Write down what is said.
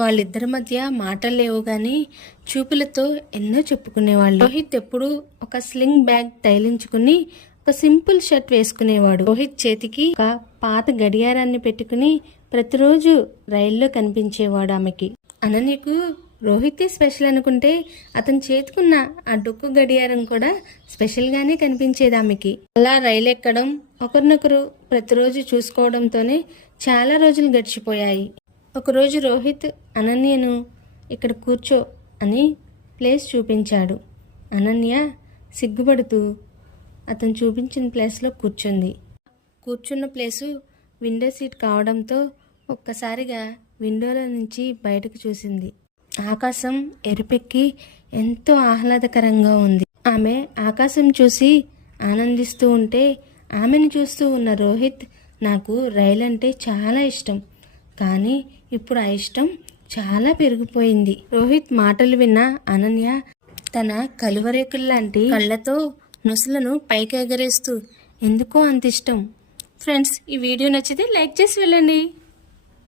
వాళ్ళిద్దరి మధ్య మాటలు లేవు గాని చూపులతో ఎన్నో చెప్పుకునేవాళ్ళు. రోహిత్ ఎప్పుడు ఒక స్లింగ్ బ్యాగ్ తైలించుకుని ఒక సింపుల్ షర్ట్ వేసుకునేవాడు. రోహిత్ చేతికి ఒక పాత గడియారాన్ని పెట్టుకుని ప్రతిరోజు రైల్లో కనిపించేవాడు ఆమెకి. అనన్యకు రోహితే స్పెషల్ అనుకుంటే అతని చేతికున్న ఆ డొక్కు గడియారం కూడా స్పెషల్ గానే కనిపించేది ఆమెకి. అలా రైలు ఎక్కడం, ఒకరినొకరు ప్రతిరోజు చూసుకోవడంతోనే చాలా రోజులు గడిచిపోయాయి. ఒకరోజు రోహిత్ అనన్యను ఇక్కడ కూర్చో అని ప్లేస్ చూపించాడు. అనన్య సిగ్గుపడుతూ అతను చూపించిన ప్లేస్లో కూర్చుంది. కూర్చున్న ప్లేసు విండో సీట్ కావడంతో ఒక్కసారిగా విండోలో నుంచి బయటకు చూసింది. ఆకాశం ఎరుపెక్కి ఎంతో ఆహ్లాదకరంగా ఉంది. ఆమె ఆకాశం చూసి ఆనందిస్తూ ఉంటే ఆమెను చూస్తూ ఉన్న రోహిత్, నాకు రైలు అంటే చాలా ఇష్టం, కానీ ఇప్పుడు ఆ ఇష్టం చాలా పెరిగిపోయింది. రోహిత్ మాటలు విన్న అనన్య తన కలువరేకుల్లాంటి కళ్ళతో నొసలను పైకి ఎగరేస్తూ ఎందుకో అంత ఇష్టం. ఫ్రెండ్స్, ఈ వీడియో నచ్చితే లైక్ చేసి వెళ్ళండి.